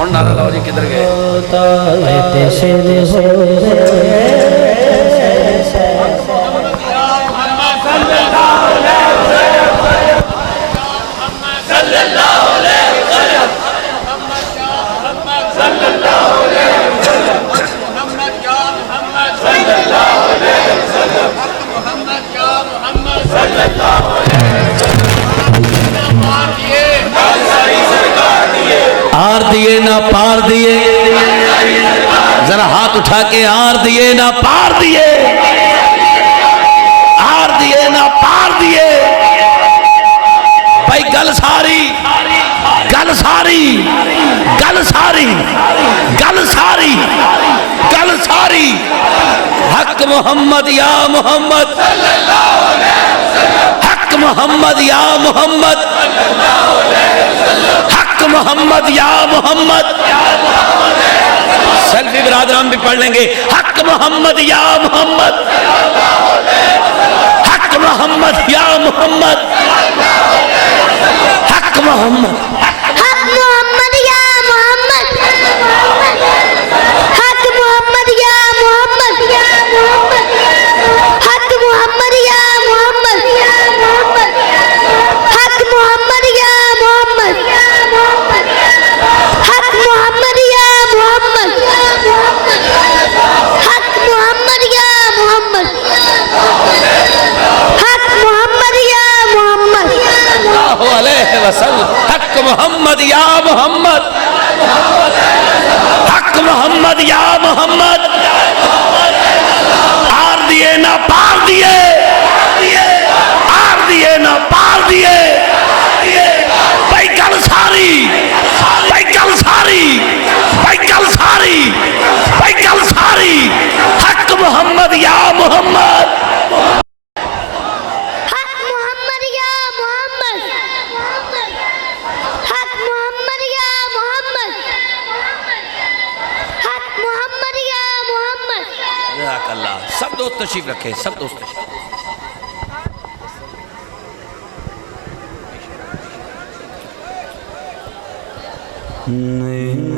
اور نعرہ لاؤ جی کدھر گئے آر دیے نہ پار دیے ذرا ہاتھ اٹھا کے آر دیے نہ پار دیے آر دیے نہ پار دیے بھائی گل ساری گل ساری گل ساری گل ساری گل ساری حق محمد یا محمد حق محمد یا محمد حق محمد یا محمد سیلفی برادران بھی پڑھ لیں گے حق محمد یا محمد حق محمد یا محمد حق محمد حق محمد یا محمد حق محمد یا محمد حق محمد یا محمد حق محمد یا محمد حق محمد یا محمد حق محمد یا محمد حق محمد یا محمد اللہ علیہ وسلم حق محمد یا محمد حق محمد یا محمد آر دیے نہ پار دیے آر دیے نہ پار دیے بھائی گل ساری بھائی گل ساری بھائی گل ساری بھائی گل ساری حق محمد یا محمد حق محمد یا محمد حق محمد یا محمد حق محمد یا محمد جزاک اللہ سب دوست تشریف رکھے سب دوست تشریف نہیں